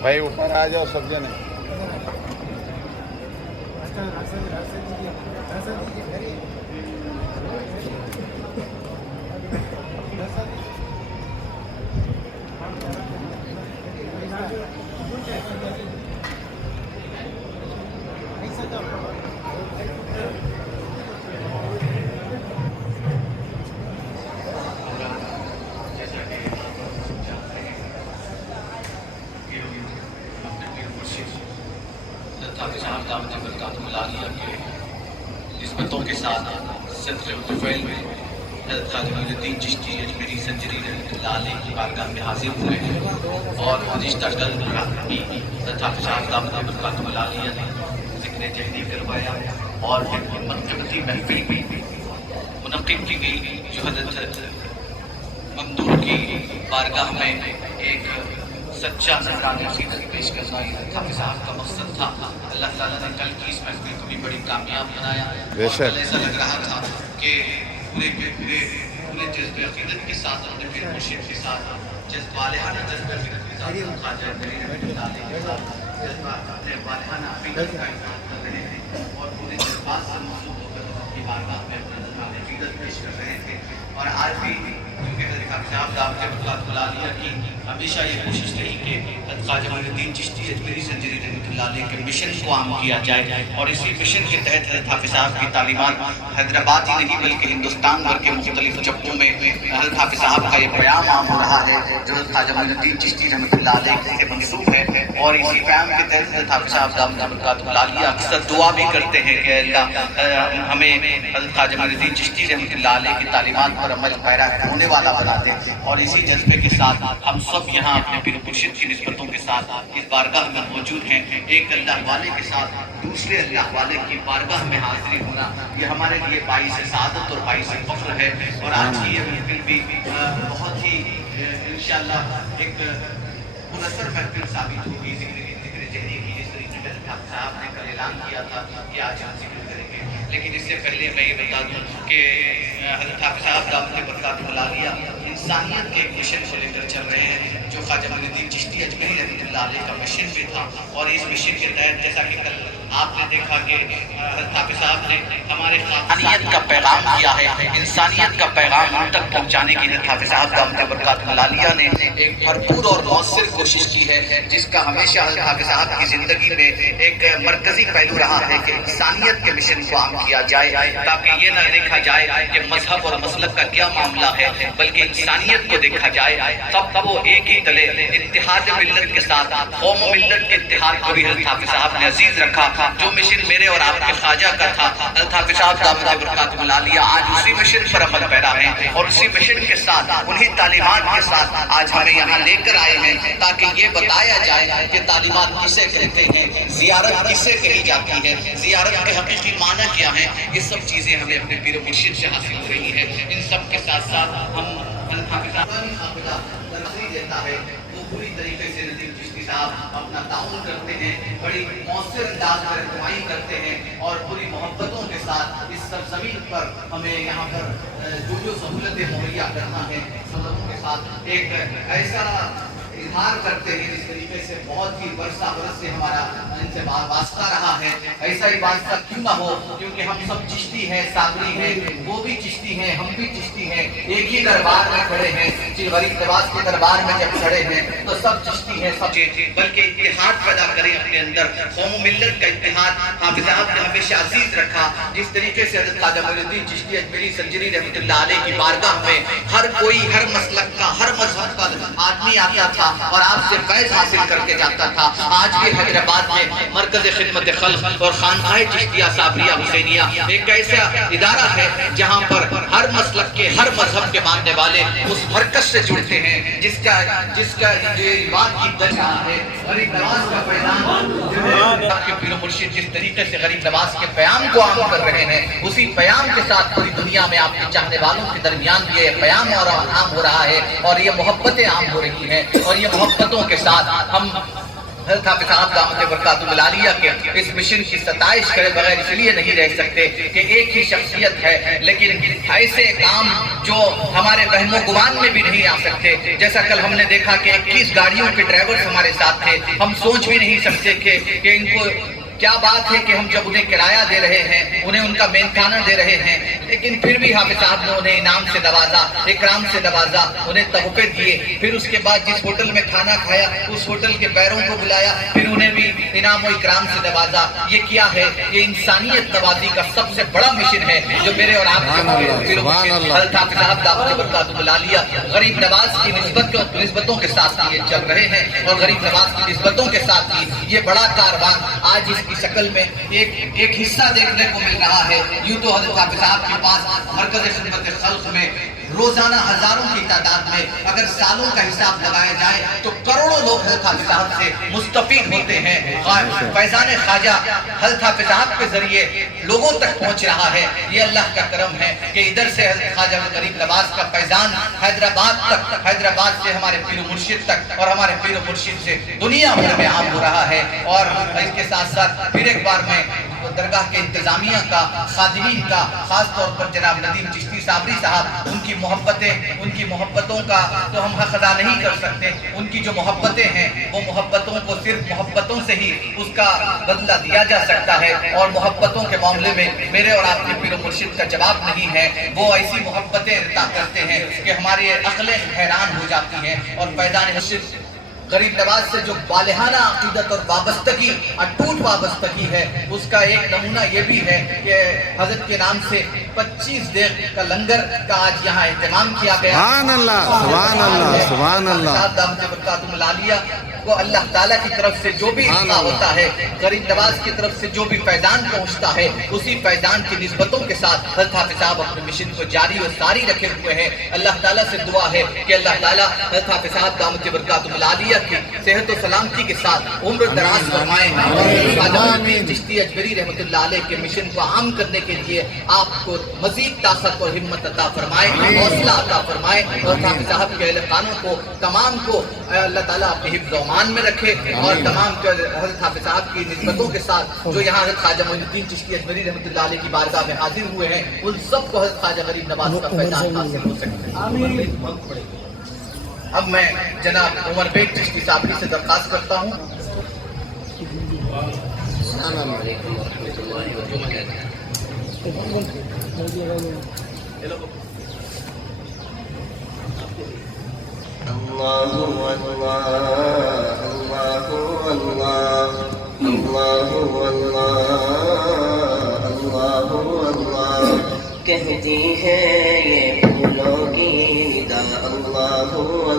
भाई ऊपर आ जाओ सब जने। निस्बतों के साथ सत्र तुफैल में हज़रत ख्वाजा मोइनुद्दीन चिश्ती अजमेरी संजरी रहमतुल्लाह अलैह की बारगाह में हाजिर हुए हैं और गुज़िश्ता कल भी हज़रत साहब दामत बरकातुहुल आलिया ने ज़िक्र तहरीर करवाया और फिर मनक़बती महफ़िल भी मुनक़्क़िद की गई जो हज़रत ममदूह की बारगाह में एक सच्चा नज़राना सीरत पेश करना हाफ़िज़ साहब का मकसद था। अल्लाह ताला ने कल की इस महफ़िल को भी बड़ी कामयाब बनाया। कल ऐसा लग रहा था कि पूरे जज्बे अक़ीदत के साथ अपने पीर मुर्शिद के साथ जज्बाना जज्बे अक़ीदत के साथ ख्वाजा जज्बा अपने वालिहाना अक़ीदत का इज़हार कर रहे थे और पूरे जज्बात से मौजूद होकर की बारगाह में अपना नज़राना अक़ीदत पेश कर रहे थे। और आज भी क्योंकि हज़रत हाफ़िज़ साहब दामत बरकातुहुल आलिया की हमेशा ये कोशिश रही कि ख्वाजा मोइनुद्दीन चिश्ती अजमेरी संजरी रहमतुल्लाह अलैह के मिशन को आम किया जाए और इसी मिशन के तहत हज़रत हाफ़िज़ साहब की तालीमात हैदराबाद ही नहीं बल्कि हिंदुस्तान भर के मुख्तलिफ जगहों में हज़रत हाफ़िज़ साहब का ये क़याम आम हो रहा है जो ख्वाजा मोइनुद्दीन चिश्ती रहमतुल्लाह अलैह से मंसूब है। और इसी क़याम के तहत हज़रत हाफ़िज़ साहब दामत बरकातुहुल आलिया अक्सर दुआ भी करते हैं कि अल्लाह हमें हज़रत ख्वाजा मोइनुद्दीन चिश्ती रहमतुल्लाह अलैह की तालीमात पर अमल पैरा होने वाला बना दे। और इसी जज्बे के साथ हम सब यहाँ अपने पीर मुर्शिद की निस्बतों के साथ इस बारगाह में मौजूद हैं। एक अल्लाह वाले के साथ दूसरे अल्लाह वाले की बारगाह में हाजिरी होना ये हमारे लिए बाइस सआदत और बाइस फ़ख्र है। और आज की ये महफिल भी बहुत ही इंशाअल्लाह एक मुनस्सर महफिल साबित होगी। ज़िक्र तहरीर की जिस तरीके से साहब ने कल ऐलान किया था कि आज हम ज़िक्र करेंगे, लेकिन इससे पहले मैं ये बता दूँ कि हज़रत हाफ़िज़ साहब दामत बरकातुहुल आलिया इंसानियत के एक मिशन को लेकर चल रहे हैं जो ख्वाजा मोइनुद्दीन चिश्ती अजमेरी रहमतुल्लाह अलैह का मिशन भी था। और इस मिशन के तहत जैसा कि कल आपने देखा कि हज़रत हाफ़िज़ साहब ने हमारे इंसानियत का पैगाम दिया है, इंसानियत का पैगाम हम तक पहुँचाने की हज़रत हाफ़िज़ साहब दामत बरकातुहुल आलिया ने एक भरपूर और मौसर कोशिश की है जिसका हमेशा हज़रत हाफ़िज़ साहब की ज़िंदगी में एक मरकज़ी पहलू रहा है कि इंसानियत के मिशन को आम किया जाए ताकि ये न देखा जाए कि मजहब और मसलक का क्या मामला है बल्कि इंसानियत को देखा जाए। तब वो एक ही तले इत्तिहाद मिल्लत के साथ कौम मिल्लत के इत्तिहाद को भी हज़रत हाफ़िज़ साहब ने अजीज रखा। जो मिशन मेरे और आपके ख्वाजा का था हज़रत हाफ़िज़ साहब दामत बरकातुहुल आलिया आज उसी मिशन पर अमल पैरा है और उसी मिशन के साथ उन्हीं तालीमात के साथ आज हमें यहाँ लेकर आए हैं ताकि ये बताया जाए कि तालीमात किसे कहते हैं, ज़ियारत किसे कही जाती है, ज़ियारत के हकीकी माना क्या है। ये सब चीज़ें हमें अपने पीर मुर्शिद से हासिल हो रही है। इन सब के साथ साथ हम देता है वो पूरी तरीके से नज़ीर चिश्ती साहब अपना ताउन करते हैं, बड़ी मौसर अंदाज में रहनुमाई करते हैं और पूरी मोहब्बतों के साथ इस सरज़मीन पर हमें यहाँ पर जो सहूलतें मुहैया करना है सबों के साथ एक ऐसा इजहार करते हैं जिस तरीके से बहुत ही बरस से हमारा इनसे वास्ता रहा है। ऐसा ही वास्ता क्यों ना हो क्योंकि हम सब चिश्ती हैं, सादरी हैं, वो भी चिश्ती हैं, हम भी चिश्ती हैं, एक ही दरबार में खड़े हैं। गरीब नवाज के दरबार में जब खड़े हैं तो सब चिश्ती हैं, सब बल्कि इत्तेहाद पैदा करें अपने अंदर, कौम मिल्लत का इत्तेहाद हाफ़िज़ साहब ने हमेशा अजीज रखा। जिस तरीके से हज़रत ख्वाजा मोइनुद्दीन चिश्ती अजमेरी संजरी रहमतुल्लाह अलैह की बारगाह में हर कोई हर मसलक का हर मजहब का आदमी आता था और आपसे फैज़ हासिल करके जाता था। आज भी हैदराबाद में मरकज़ खिदमत खल्क़ और खानकाह चिश्तिया साबरिया हुसैनिया एक ऐसा इदारा है जहाँ पर हर मसलक के हर मजहब के मानने वाले उस मरकज़ से जुड़ते हैं जिसका बात की वजह है गरीब नवाज का पैगाम। आपके पीर मुर्शिद जिस तरीके से गरीब नवाज के प्याम को आम कर रहे हैं उसी प्याम के साथ पूरी दुनिया में आपके चाहने वालों के दरमियान ये प्याम और आम हो रहा है और ये मोहब्बतें आम हो रही रही हैं। और ये मोहब्बतों के साथ हम हज़रत हाफ़िज़ साहब दामत बरकातुहुल आलिया के इस मिशन की सताइश करे बगैर इसलिए नहीं रह सकते कि एक ही शख्सियत है, लेकिन ऐसे काम जो हमारे वहमो गुमान में भी नहीं आ सकते। जैसा कल हमने देखा कि 21 गाड़ियों के ड्राइवर्स हमारे साथ थे। हम सोच भी नहीं सकते कि इनको क्या बात है कि हम जब उन्हें किराया दे रहे हैं, उन्हें उनका मेहनताना दे रहे हैं, लेकिन फिर भी हाफ़िज़ साहब ने उन्हें इनाम से नवाजा, इकराम से नवाजा, उन्हें तोहफे दिए। फिर उसके बाद जिस होटल में खाना खाया उस होटल के पैरों को बुलाया, फिर उन्हें भी इनाम और इकराम से नवाजा। ये क्या है? ये इंसानियत नवाजी का सबसे बड़ा मिशन है जो मेरे और आपके हज़रत हाफ़िज़ साहब दामत बरकातुहुल आलिया गरीब नवाज की निस्बतों के साथ ये चल रहे हैं और गरीब नवाज की निस्बतों के साथ ही ये बड़ा कारवान आज की शक्ल में एक हिस्सा देखने को मिल रहा है। यूं तो हज़रत हाफ़िज़ साहब के पास मरकज़ खिदमत खल्क़ में रोजाना हजारों की तादाद में अगर सालों का हिसाब लगाया जाए तो करोड़ों लोग हज़रत हाफ़िज़ साहब से मुस्तफ़ीद होते हैं। फैज़ान ख्वाजा हज़रत हाफ़िज़ साहब के जरिए लोगों तक पहुंच रहा है। ये अल्लाह का करम है कि इधर से हज़रत ख्वाजा गरीब नवाज का फैज़ान हैदराबाद तक, हैदराबाद से हमारे पीर मुर्शिद तक और हमारे पीर मुर्शिद से दुनिया भर में आम हो रहा है। और इसके साथ साथ फिर एक बार मैं दरगाह के इंतजामिया का, खादिमीन का, खास तौर पर जनाब नदीम चिश्ती साबरी साहब, उनकी मोहब्बतों का तो हम हक अदा नहीं कर सकते। उनकी जो मोहब्बतें हैं वो मोहब्बतों को सिर्फ मोहब्बतों से ही उसका बदला दिया जा सकता है। और मोहब्बतों के मामले में मेरे और आपके पीर मुर्शिद का जवाब नहीं है। वो ऐसी मोहब्बतें अता करते हैं कि हमारी अक्लें हैरान हो जाती हैं। और फैज़ान मुर्शिद गरीब नवाज से जो बालिहाना अकीदत और वाबस्तगी, अटूट वाबस्तगी है, उसका एक नमूना ये भी है कि हजरत के नाम से 25 देर का लंगर का आज यहाँ एहतमाम किया गया। सुभान अल्लाह, सुभान अल्लाह, सुभान अल्लाह। को अल्लाह ताला की तरफ से जो भी हिस्सा होता है, गरीब नवाज की तरफ से जो भी फैजान पहुँचता है, उसी फैजान की निस्बतों के साथ हज़रत हाफ़िज़ साहब अपने मिशन को जारी और सारी रखे हुए हैं। अल्लाह ताला से दुआ है कि अल्लाह ताला हज़रत हाफ़िज़ साहब दामत बरकातुहुल आलिया की सेहत और सलामती के साथ उम्र दराज फरमाएं। चिश्ती अजमेरी रहमतुल्लाह अलैह के मिशन को आम करने के लिए आपको मजीद ताकत और हिम्मत अता फरमाए, हौसला अता फरमाए। और हाफ़िज़ साहब के अहले खानों को तमाम को अल्लाह ताला अपने हिफ्ज़ मान में रखे। और तमाम हज़रत हाफ़िज़ साहब की निस्बतों के साथ जो यहाँ हज़रत ख्वाजा मोइनुद्दीन चिश्ती अजमेरी रहमतुल्लाह अलैह की बारगाह में हाजिर हुए हैं, उन सबको हज़रत ख्वाजा गरीब नवाज का फैज़ान हासिल हो सके। अब मैं जनाब उमर बेग चिश्ती साबरी से दरख्वास्त करता हूँ। कहती है ये फूलों की निदा अल्लाह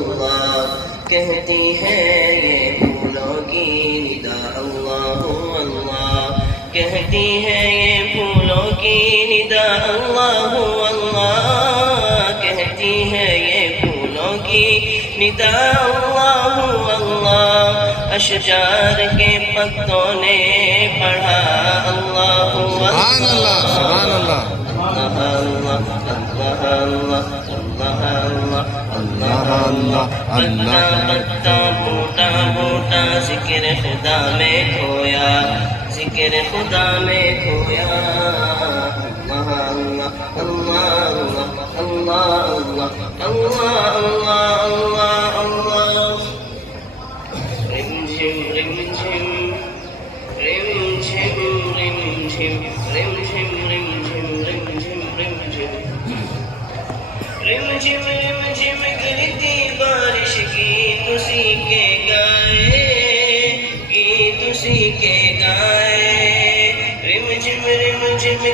अल्लाह, कहती है ये फूलों की निदा अल्लाह अल्लाह, कहती है ये फूलों की निदा अल्लाह अल्लाह, कहती है ये फूलों की निदा अल्लाह अल्लाह। अशजार के पत्तों ने पढ़ा अल्लाह सुभान अल्लाह, सुभान अल्लाह, पत्ता बूटा बूटा जिक्र खुदा में खोया, जिक्र खुदा में खोया। अल्लाह अल्लाह अल्लाह अल्लाह अल्लाह अल्लाह। रिम झिम रिम झिम रिम झिम रिम झिम रिम झिम रिम झिम रिम झिम रिम झिम रिम झिम रिम झिम गिरती बारिश की तुसी के गाए, गीत उसी के गाए। रिम झिम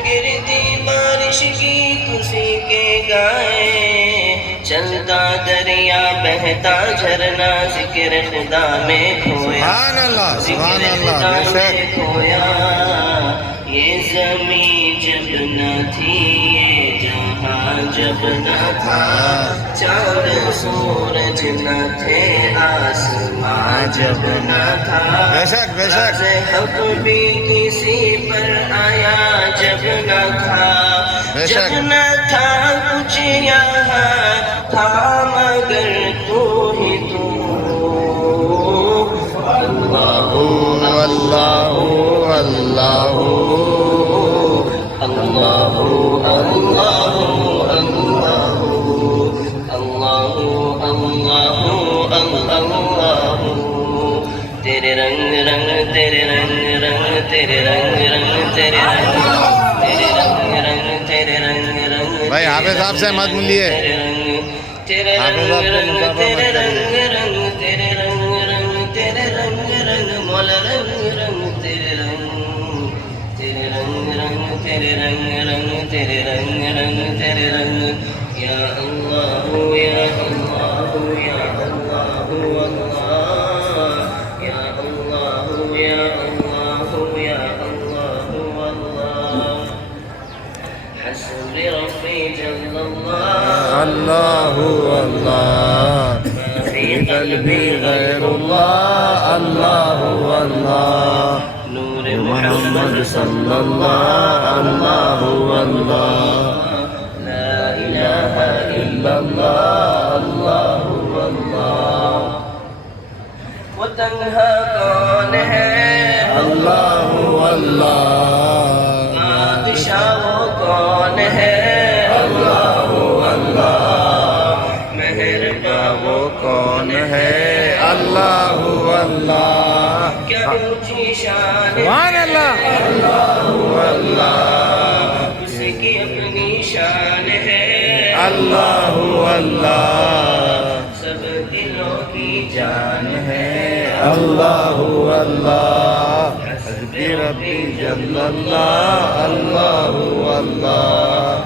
गिरती बारिश की तुसी के गाए। चलता दरिया बहता झरना जिक्र खुदा में खोया, सुभान अल्लाह, सुभान अल्लाह, बेशक खोया। ये ज़मीं जब न थी, ये जहां जब न था, चाँद सूरज न थे, आसमां जब न था। बेशक बेशक हक भी किसी पर आया जब न था, जब न था कुछ यहाँ था मगर तू ही तू तेरे रंग रंग तेरे रंग तेरे रंग रंग तेरे रंग रंग भाई हाफिज साहब से मत मिलिए, तेरे हाफिज साहब से मुसाफा मत करिए। रंग तेरे रंग रंग तेरे रंग रंग मौला रंग रंग तेरे रंग रंग तेरे रंग रंग तेरे रंग रंग तेरे रंग या अल्लाह या अल्लाह या अल्लाह अल्लाह या अल्लाह या अल्लाह या अल्लाह अल्लाह हस्बी रब्बी जल्लल्लाह अल्लाहु अल्लाह फी क़ल्बी गैरुल्लाह अल्लाहु अल्लाह नूर मोहम्मद सल्लल्लाहु अल्लाहु अल्लाह ला इलाहा इल्लल्लाह अल्लाहु अल्लाह वो तन्हा कौन है अल्लाहु अल्लाह बादशाह वो कौन है अल्लाहु अल्लाह मेहरबा वो कौन है अल्लाहु अल्लाह क्या ऊंची शान सुभान अल्लाह अल्लाहु अल्लाह उसकी अपनी शान है अल्लाहु अल्लाह सब दिलों की जान है अल्लाहु अल्लाह हस्बी रब्बी जल्लल्लाह अल्लाहु अल्लाह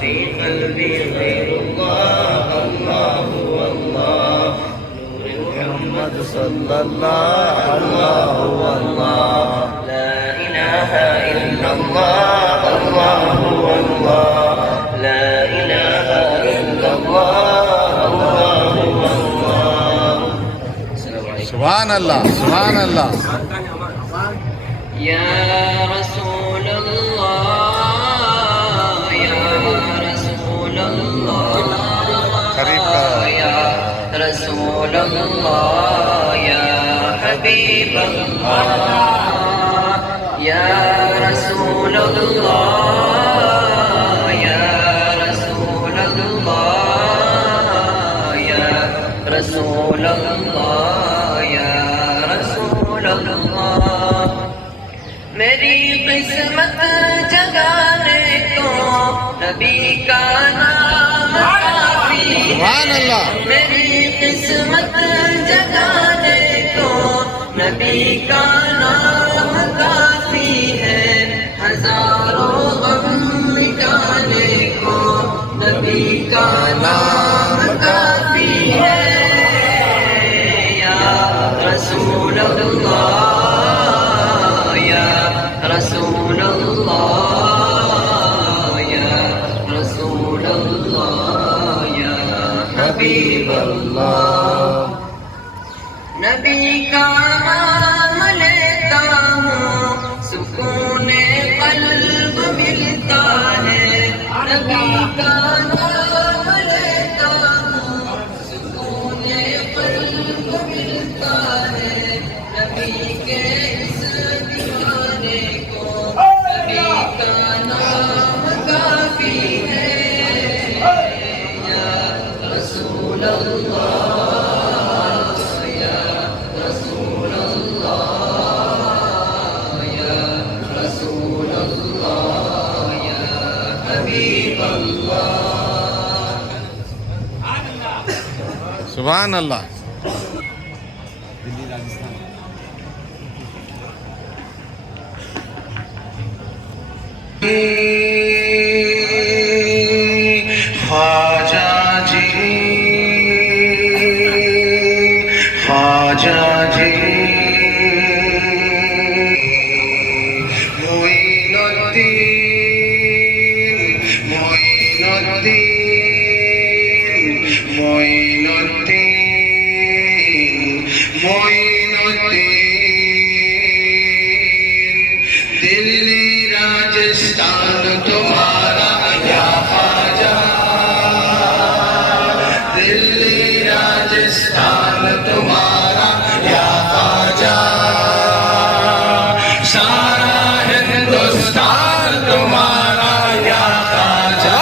फी क़ल्बी गैरुल्लाह अल्लाहु अल्लाह नूर मोहम्मद सल्लल्लाहु अल्लाहु अल्लाह ला इलाहा इल्लल्लाह अल्लाहु अल्लाह ला इलाहा इल्लल्लाह अल्लाहु अल्लाह सुभान अल्लाह सुभान अल्लाह या रसूल अल्लाह या रसूल अल्लाह करीब का या रसूल अल्लाह या हबीब अल्लाह या रसूल अल्लाह या रसूल अल्लाह या रसूल अल्लाह या रसूल अल्लाह मेरी किस्मत जगाने को नबी का नाम काफी है। सुभान अल्लाह मेरी किस्मत जगाने को नबी का नाम काफी है हजारों गम मिटाने को नबी का नाम काफी है या रसूल अल्लाह या रसूल अल्लाह या रसूल अल्लाह या हबीब अल्लाह नबी का नाम लेता हूँ सुकून क़ल्ब मिलता है नबी का नाम लेता हूँ सुकून क़ल्ब मिलता है नबी के इस दीवाने को नबी का नाम काफी है या रसूल अल्लाह सुभान अल्लाह ख्वाजा जी ख्वाजा जी मोइनुद्दीन मोइनुद्दीन मोइनुद्दीन मोइनुद्दीन दिल्ली राजस्थान तुम्हारा या ख्वाजा दिल्ली राजस्थान तुम्हारा या ख्वाजा सारा हिंदुस्तान तुम्हारा या ख्वाजा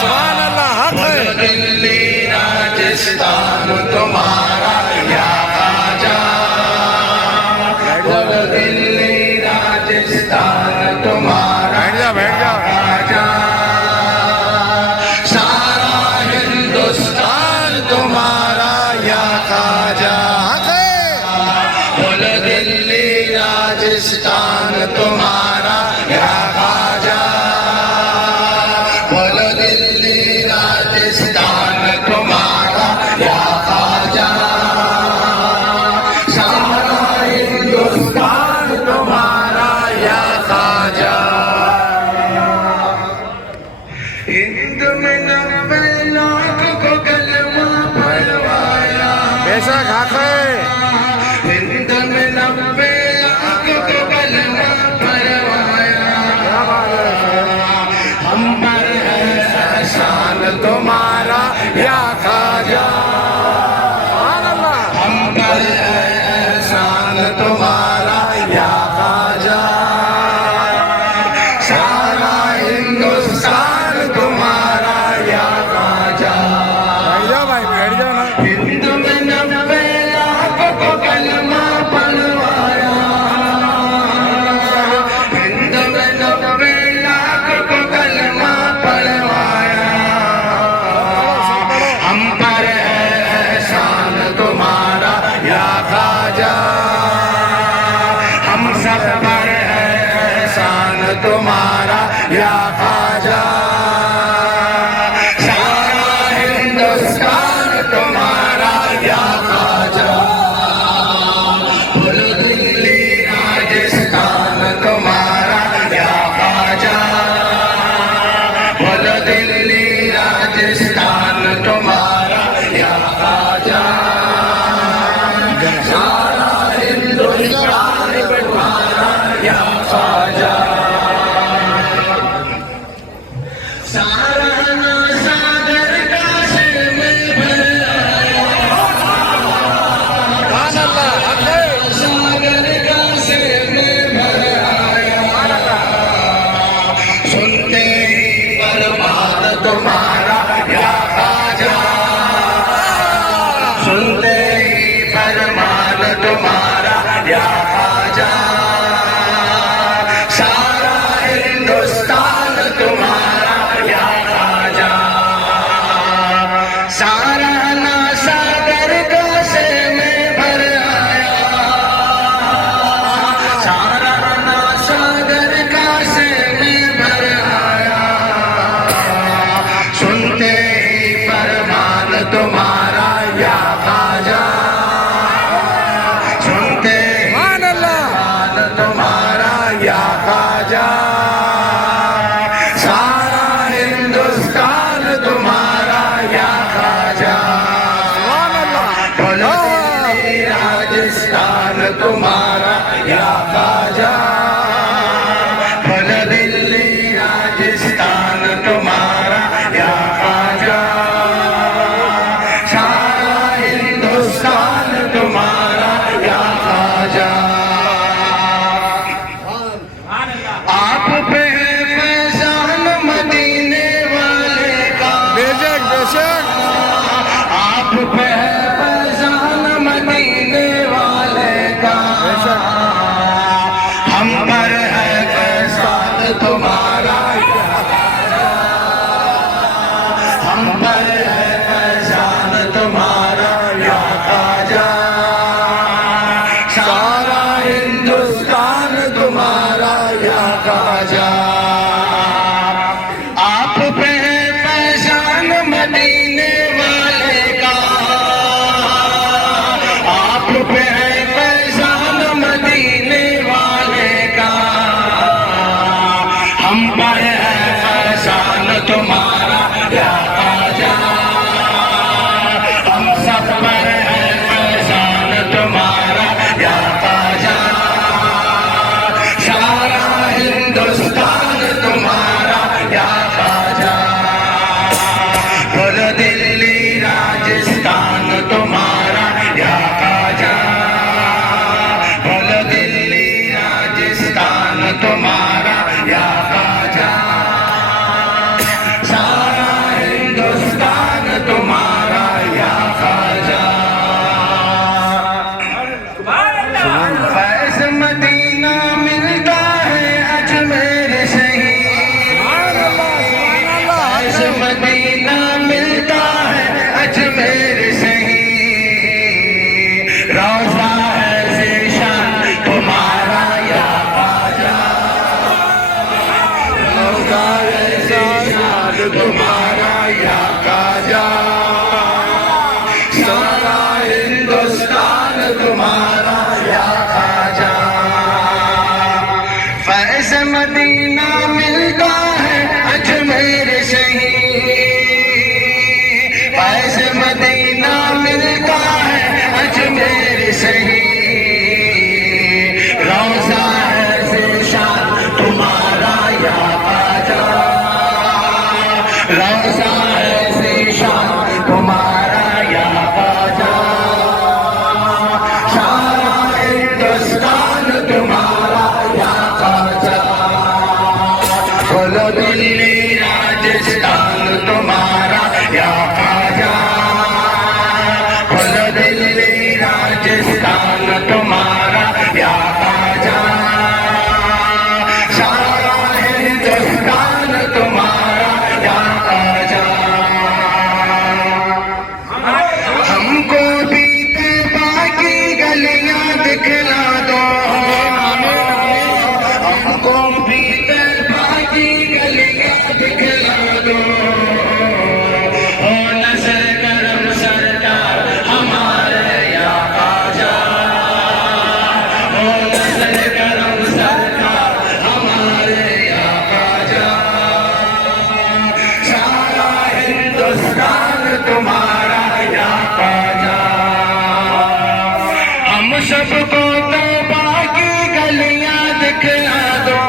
सुभान अल्लाह हक है दिल्ली राजस्थान तुम्हारा या ख्वाजा दिल्ली ऐसा खाखे हिंद में 90 लाख को कलमा परवाया, हम पर है एहसान तुम्हारा या खाजा, हम पर है एहसान तुम्हारा या खाजा, सारा हिंदुस्तान तुम्हारा या खाजा। भाई बैठ जाओ ना। हिंद में 90 लाख को कलमा पढ़वाया, हिंद में 90 लाख को कलमा पढ़वाया, हम पर है एहसान तुम्हारा या खाजा, हम सब पर है एहसान तुम्हारा या खाजा, सारा हिंदुस्तान तुम्हारा या खाजा, बोलो दिल्ली राजस्थान तुम्हारा या खाजा, बोलो दिल्ली राजस्थान तुम्हारा या खाजा, सारा हिंदुस्तान तुम्हारा या खाजा, सारा सागर का सिर में भर आया, सागर का सिर में भर आया, सुनते ही बर्बाद तुम्हारा या खाजा, सुनते ही बर्बाद तुम्हारा या खाजा, सारा हिंदुस्तान तुम्हारा या खाजा, सारा ना सागर का सिर में भर आया, सारा ना सागर का सिर में भर आया, सुनते ही फरमान तुम्हारा या खाजा, सुनते ही फरमान तुम्हारा या खाजा, सारा हिंदुस्तान तुम्हारा या खाजा, बोलो दिल्ली राजस्थान तुम्हारा या खाजा, बोलो दिल्ली राजस्थान तुम्हारा या खाजा, सारा हिंदुस्तान तुम्हारा या खाजा, आप पे है फैजान मदीने वाले का, बेशक बेशक आप पे है फैजान मदीने वाले का, हम पर है फैजान तुम्हारा या खाजा, हम पर है फैजान तुम्हारा या खाजा, सारा हिंदुस्तान तुम्हारा या खाजा, आप पे है फैजान मदीने वाले का, आप पे है फैजान मदीने वाले का, हम पर है फैजान तुम्हारा या खाजा, हम सब पर है फैजान तुम्हारा या खाजा, सारा हिंदुस्तान तुम्हारा या खाजा, बोलो दिल्ली राजस्थान तुम्हारा या खाजा, बोलो दिल्ली राजस्थान तुम्हारा या खाजा, सारा हिंदुस्तान तुम्हारा या खाजा, फैज़ मदीना मिलता है अजमेर से ही, फैज़ मदीना मिलता है अजमेर से ही, रोज़ा है ज़ीशान तुम्हारा या खाजा, रोज़ा है ज़ीशान तुम्हारा या खाजा, सारा हिंदुस्तान तुम्हारा या खाजा, फैज़ मदीना मिलता है अजमेर से ही, फैज़ मदीना मिलता है दिखला दो, हमको भी तैबा की गलियां दिखला दो। ओ नजर करम सरकार हमारे या आजा, ओ नजर करम सरकार हमारे या आजा। सारा हिंदुस्तान तुम्हारा या आजा। हम सबको तौबा की गलियां दिखला दो,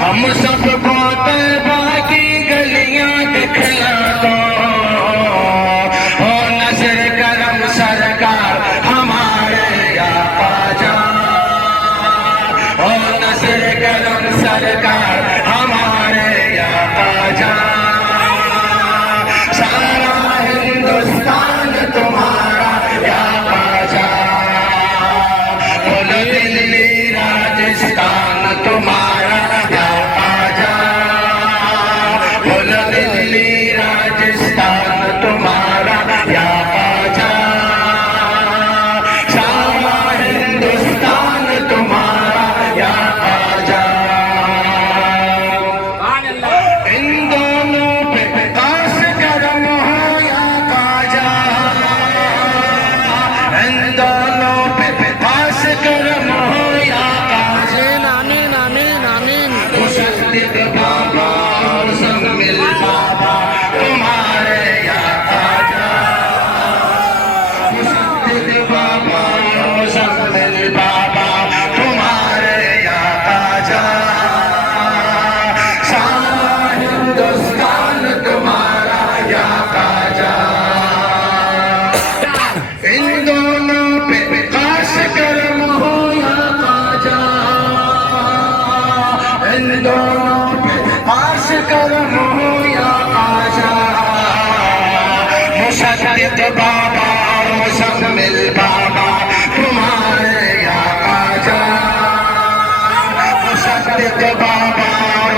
हम सबको तौबा की गलियां दिखला दो। ओ नजर करम सरकार हमारे या आजा, ओ नजर करम सरकार हमारे या आजा। सारा हिंदुस्तान तुम्हारा या आजा। बोलो दिल्ली राजस्थान तुम्हारा या आजा, बोलो दिल्ली राजस्थान तुम्हारा या आजा। सारा हिंदुस्तान तुम्हारा या आजा। इन दोनों पे काश करम हो या काजा, इन दोनों पे काश करम हो या काजा। आमीन आमीन आमीन। मुशद्दिद बाबा मुज़म्मिल बाबा तुम्हारे या आजा, मुशद्दिद बाबा मुज़म्मिल बाबा तुम्हारे या आजा। सारा हिंदुस्तान तुम्हारा या आजा। इन दोनों पे काश करम हो या आजा, इन दोनों पे काश करम हो या आजा। मुशद्दिद बाबा मुज़म्मिल बाबा तुम्हारे या आजा, मुशद्दिद बाबा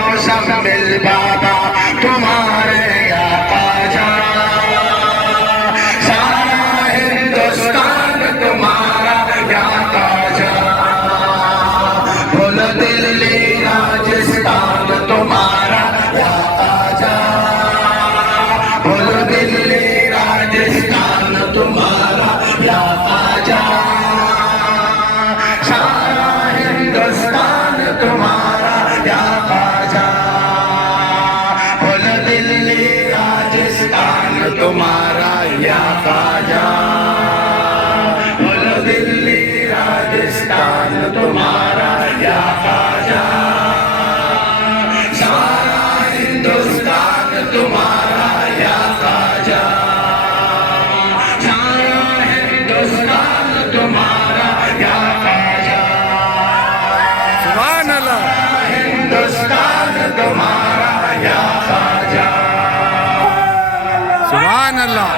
मुज़म्मिल बाबा तुम्हारे या आजा। सारा हिंदुस्तान तुम्हारा या आजा। बोलो दिल्ली राजस्थान तुम्हारा या आजा, बोलो दिल्ली राजस्थान तुम्हारा या आजा। सारा हिंदुस्तान तुम्हारा या आजा। बोलो दिल्ली राजस्थान तुम्हारा या आजा, बोलो दिल्ली राजस्थान तुम्हारा या आजा। सारा हिंदुस्तान तुम्हारा या आजा, सारा हिंदुस्तान तुम्हारा या आजा। सुभान अल्लाह। हिंदुस्तान तुम्हारा या आजा। सुभान अल्लाह।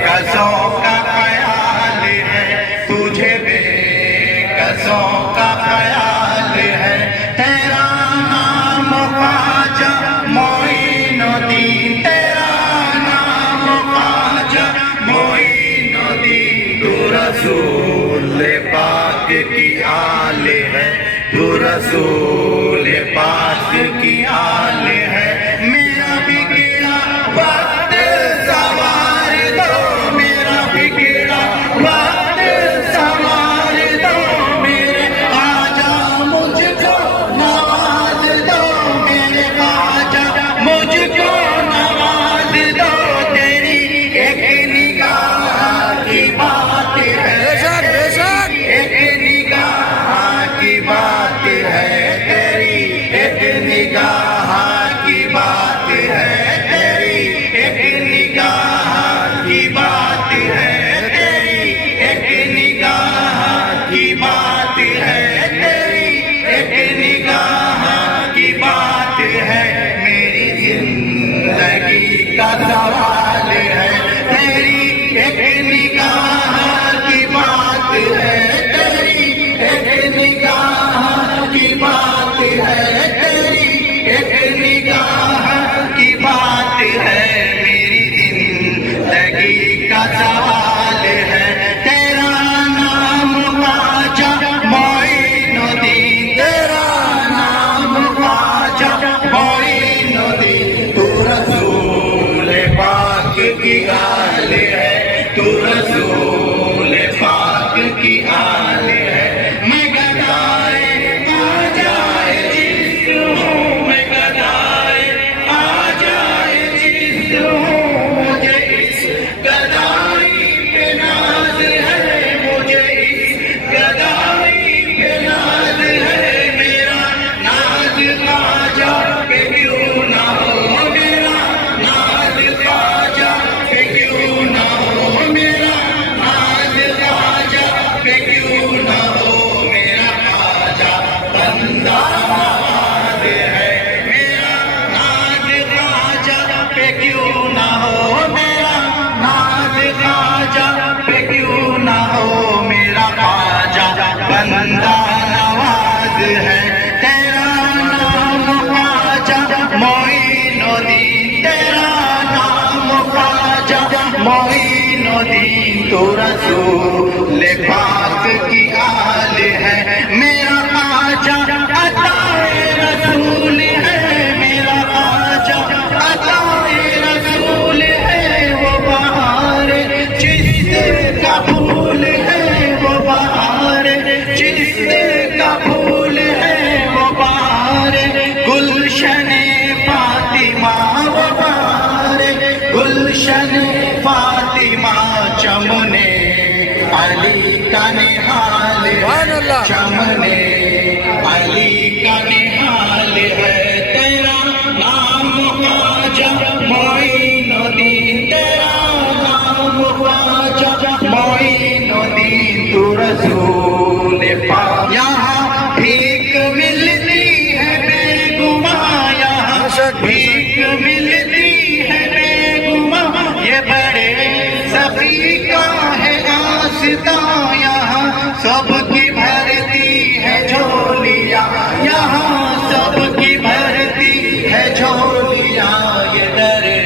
बेकसों का ख्याल है, तुझे बेकसों का ख्याल है। तेरा नाम ख्वाजा मोइनुद्दीन, तेरा नाम ख्वाजा मोइनुद्दीन। तू रसूल पाक की आल है, तू रसूल पाक की आल है। मेरा बिगड़ा वक्त सवार दो, मेरा बिगड़ा का सवाल है, तेरी एक निगाह की बात है, तेरी एक निगाह की बात है, तेरी एक निगाह की बात है, मेरी जिंदगी का सवाल है, तेरा नाम ख्वाजा मोइनुद्दीन, तेरा नाम ख्वाजा मोइनुद्दीन, तू रसूल पाक की आल है, तू रसूल पाक की आल है, मैं गदाए आ जाए जिस हूँ, मैं गदाए आ जाए जिस हूँ, मुझे इस गदाई पे नाज है, मुझे इस गदाई पे नाज है, मेरा नाज ख्वाजा पे क्यों ना हो, मेरा नाज ख्वाजा पे क्यों ना हो, मेरा नाज ख्वाजा पे क्यों ना हो, मेरा ख्वाजा बंदा नवाज है, मेरा नाज ख्वाजा पे क्यों ना हो, मेरा नाज ख्वाजा पे क्यों ना हो, मेरा ख्वाजा बंदा नवाज है, तेरा नाम ख्वाजा मोइनुद्दीन, तेरा नाम ख्वाजा मोइनुद्दीन, तू रसूल पाक की आल है, मेरा ख्वाजा अताए रसूल है, मेरा ख्वाजा अताए रसूल है, वो बहार जिसका फूल है, वो बहार जिसका फूल है, वो बहार गुलशन फातिमा, वो बहार गुलशन फातिमा, चमने अली का निहाल है, चमने अली का निहाल है, तेरा नाम ख्वाजा मोइनुद्दीन, तेरा नाम ख्वाजा मोइनुद्दीन, तू रसूल पाक, यहाँ भीख मिलती है बेगुमा, यहाँ भीख मिलती है बेगुमा, ये बड़े सफी का है आस्था, यहाँ सबकी भरती है झोलियाँ, यहाँ सबकी भरती है झोलियाँ, ये दरे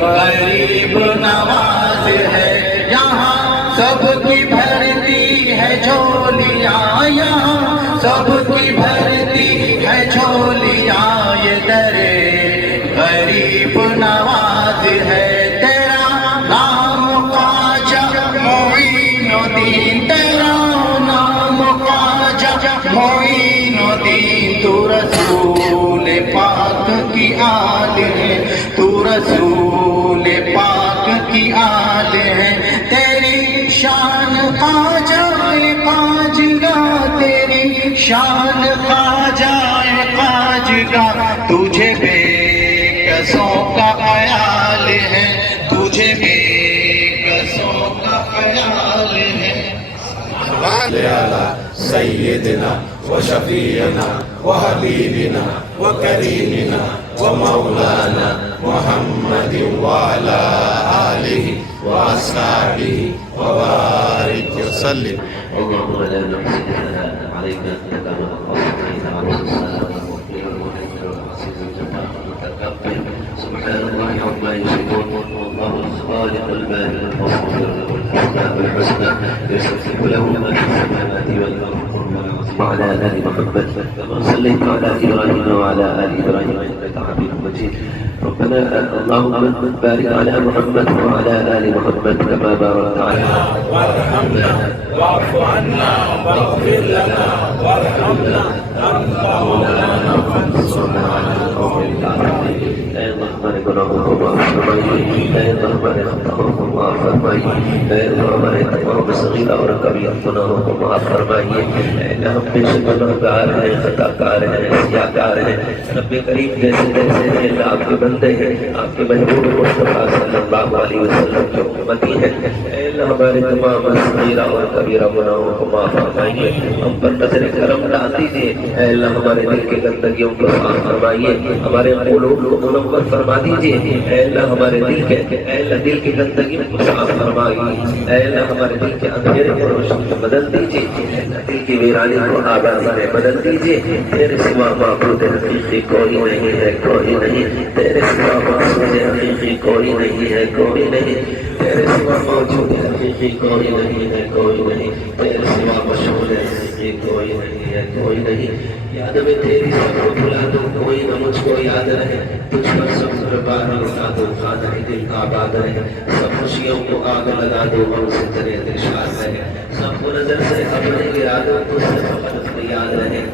गरीब नवाज है, यहाँ सबकी भरती है झोलियाँ, यहाँ सबकी भरती है झोलियाँ, ये दरे गरीब नवाज है, तेरा नाम ख्वाजा मोइनुद्दीन, तेरा नाम ख्वाजा मोइनुद्दीन, तू रसूल पाक की आल है, तू रसूल पाक की आल है, तेरी शान ख्वाजा ख्वाजगा, तेरी शान ख्वाजा ख्वाजगा, तुझे बेकसों का ख्याल है, तुझे बेकसों का ख्याल है। सय्यदना व शफीअना व हबीबना व करीमना व मौलाना मुहम्मद व अला आलिहि व अस्हाबिहि व बारिक व सल्लिम। اللهم لا نحصي ثناء عليك انك انت الله سبحان الله عما يصفون، والله الخالق البارئ المصور والاسماء الحسنى يسبح له ما في السماوات والارض وعلى ال محمد كما صليت على ابراهيم وعلى ال ابراهيم انك حميد مجيد. ربنا اللهم بارك على محمد وعلى ال محمد كما باركت على وارحمنا واعف عنا واغفر لنا وارحمنا انت مولانا فانصرنا على القوم الكافرين. हमारे गुनाहों को माफ फरमाइए, हमारे खताओं को माफ फरमाइए, हमारे तमाम सगीरा और कबीरा गुनाहों को माफ फरमाइए। हम बेशक गुनाहगार हैं, खताकार हैं, सियाकार हैं। रब करीम जैसे जैसे हैं आपके बंदे हैं, आपके महबूब मुस्तफा सल्लल्लाहु अलैहि वसल्लम के उम्मती हैं। अल्लाह हमारे तमाम सगीरा और कबीरा गुनाहों को माफ फरमाइए, हम पर नज़र करम डाल दीजिए। अल्लाह हमारे दिल की गंदगियों को साफ फरमाइए, हमारे क़ुलूब को मुनव्वर फरमा दीजिए। अल्लाह हमारे दिल की गंदगियों को साफ फरमाइए। अल्लाह हमारे दिल के अंधेरे को रोशनी बदल दीजिए, दिल की वीरानी को आबाद में बदल दीजिए। तेरे सिवा माबूद हकीकी कोई नहीं है, कोई नहीं। तेरे सिवा मासूद हकीकी कोई नहीं है, कोई नहीं। तेरे सिवा मौजूद हकीकी कोई नहीं है, कोई नहीं। तेरे सिवा मशहूर हकीकी कोई नहीं है, कोई नहीं। याद में तेरी सबको भुला दो, कोई न मुझको याद रहे। तुझ पर सब कुर्बानी उठा दो, खाना ही दिल आबाद रहे। सब खुशियों को आग लगा दो, हमसे तेरे दिलशाद रहे। सबको नजर से अपने गिरा दो, तुझसे फकत याद रहे।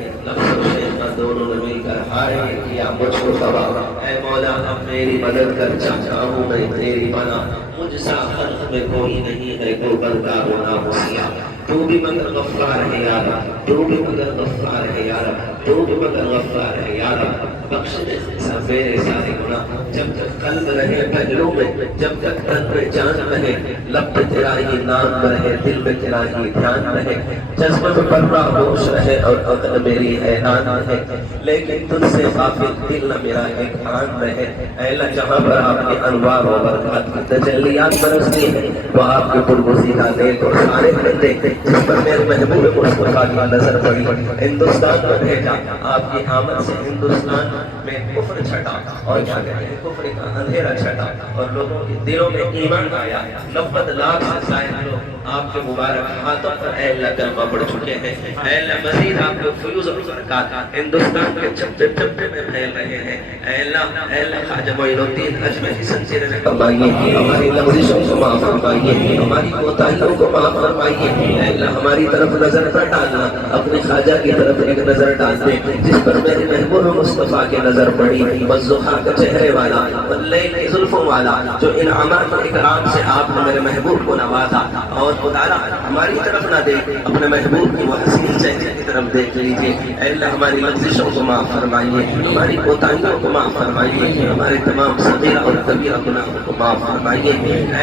दोनों ने मिलकर हाय किया मुझको तबाह। ऐ मौला अब मेरी मदद कर, चाहता हूँ मैं तेरी पनाह। मुझसा खल्क़ में कोई नहीं है, कोई बंदा होना मुसिया। तू भी मगर गफ्फार है यारा, तू भी मगर गफ्फार है यारा, तू भी मगर गफ्फार है यारा। बख्श दे मेरे सारे गुनाह, जब तक कल्ब रहे पहलू में, जब तक तन में जान रहे। लब पे तेरा ही नाम रहे, दिल में तेरा ही ध्यान रहे। जज्बे में पर्रा होश रहे और अकल मेरी हैरान रहे। लेकिन तुझसे गाफिल दिल न मेरा एक आन रहे। ऐला जहाँ पर आपके अनवार व बरकत की तजल्लियात बरसती है, वह आपके पुरगुज़ीदा नेक और सारे बंदे जिस पर मेरे महबूब मुस्तफा की नजर पड़ी हिंदुस्तान में भेजा। आपकी आमद से हिंदुस्तान में कुफ्र छटा और क्या कहते हैं, कुफ्र का अंधेरा छटा और लोगों के दिलों में ईमान आया। 90 लाख से ज़ायद लोग आपके मुबारक हाथों पर अल्लाह कलमा पढ़ चुके हैं। अल्लाह मज़ीद आपके फयूज़ और बरक़ात हिंदुस्तान के चप्पे चप्पे में फैल रहे हैं। अल्लाह ख्वाजा मोइनुद्दीन अजमेरी सिलसिले में फरमाइए, हमारी लग़ज़िशों को माफ़ फरमाइए, हमारी कोताहियों को माफ़ फरमाइए। अल्लाह हमारी तरफ नजर न डालना, अपने ख्वाजा की तरफ एक नजर डाल दे जिस पर मेरे महबूब मुस्तफा की नजर पड़ी। वज़ुहा के चेहरे वाला, वल्लैल की जुल्फों वाला, जो इनामात और इकराम से आपने मेरे महबूब को नवाजा। और खुदारा हमारी तरफ ना देख, अपने महबूब की वो हसीन चेहरे की तरफ देख लीजिए। अल्लाह हमारी लग़ज़िशों को माफ़ फरमाइए, हमारी कोताहियों को माफ़ फरमाइए, हमारे तमाम सगीरा और कबीरा गुनाहों को माफ़ फरमाइए।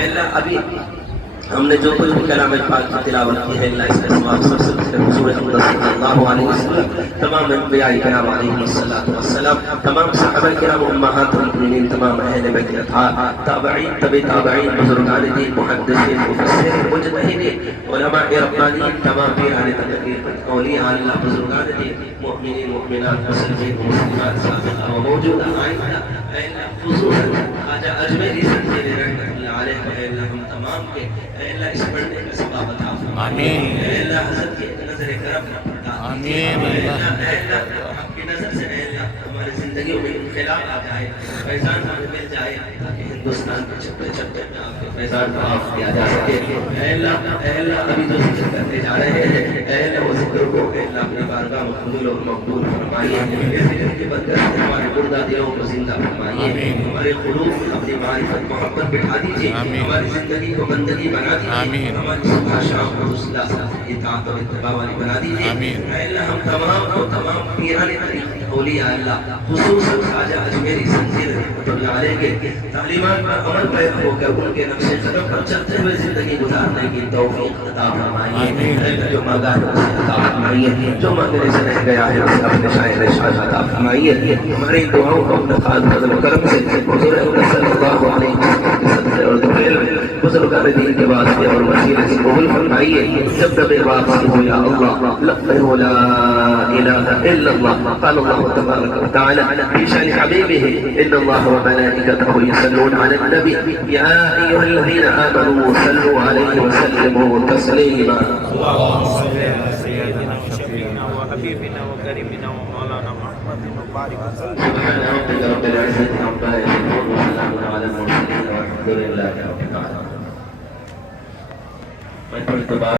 अल्लाह अभी हमने जो कुछ भी कलाम पाक की तिलावत की है, अल्लाह इसका सवाब सबसे पहले हुज़ूर अक़दस सल्लल्लाहु अलैहि वसल्लम, तमाम अंबियाए किराम अलैहिमुस्सलातु वस्सलाम, तमाम सहाबा किराम, उम्महातुल मुमिनीन, तमाम अहले बैत अतहार, ताबईन, तबे ताबईन, बुज़ुर्गान दीन, मुहद्दिसीन, मुफस्सिरीन, मुज्तहिदीन, उलमाए रब्बानीन, तमाम पीराने तकरीर, औलिया अल्लाह, बुज़ुर्गान दीन, मुमिनीन, मुमिनात, मुस्लिमीन, मुस्लिमात, साबिक़ा व मौजूदा, आइंदा, अल्लाह खुसूसन ख्वाजा अजमेरी सिलसिले रहमतुल्लाह अलैहि, अल्लाह हम तमाम के अल्लाह इस पढ़ने का सवाब अता फरमा। आमीन। अल्लाह हज़रत की नज़र करम फरमा। आमीन। अल्लाह आपकी नज़र से अल्लाह हमारी ज़िंदगियों में इन्क़िलाब आ जाए, फैज़ान हमें मिल जाए, ताकि हिंदुस्तान के चप्पे चप्पे में आपके फैज़ान को आफ़ किया जा सके। अल्लाह अभी जो ज़िक्र करने जा रहे हैं, अल्लाह वो ज़िक्र को अल्लाह अपनी बारगाह में कबूल और मक़बूल फरमाइए। इस ज़िक्र की बरकत से हमारे मुर्दा दिलों को ज़िंदा फरमाइए, हमारे क़ुलूब में अपनी मारिफ़त मोहब्बत बिठा दीजिए, हमारी ज़िंदगी को बंदगी बना दीजिए, हमारी सुबह शाम को रुसला इताअत और इत्तिबा वाली बना दीजिए। अल्लाह हम तमाम को तमाम पीराने तरीक़े औलिया अल्लाह, खुसूसन ख्वाजा अजमेरी सिलसिले रहमतुल्लाह अलैह के तालीमात पर अमल पैदा होकर उनके नक्शे कदम पर चलते हुए ज़िंदगी गुजारने की तौफ़ीक़ अता फरमाइए। जो मांगा है उसे अता फरमाइए, जो मांगने से रह गया है उसे अपने शायर शाह अता फरमाइए। हमारी दुआओं को अपने खास फज़ल करम से हुज़ूर अक़दस सल्लल्लाहु अलैहि वसल्लम के सदक़े और दुआएं में बुज़ुर्गान दीन के वास्ते और वसीले से कबूल फरमाइए। जब तक वापसी हो या अल्लाह लब्बैक ला इलाहा इल्लल्लाह, क़ाल तबारक व तआला फी शान हबीबिही इन्नल्लाह व मलाइकतहु युसल्लूना अलन नबी या अय्युहल्लज़ीना आमनू सल्लू अलैहि व सल्लिमू तस्लीमा। अल्लाहुम्मा सल्लि अला सय्यिदिना शफ़ीना व हबीबिना व करीमिना व मौलाना मुहम्मदिन व बारिक सुब्हान रब्बिल इज़्ज़ति अम्मा यसिफून व सलामुन अलल मुरसलीन वल्हम्दुलिल्लाहि रब्बिल आलमीन।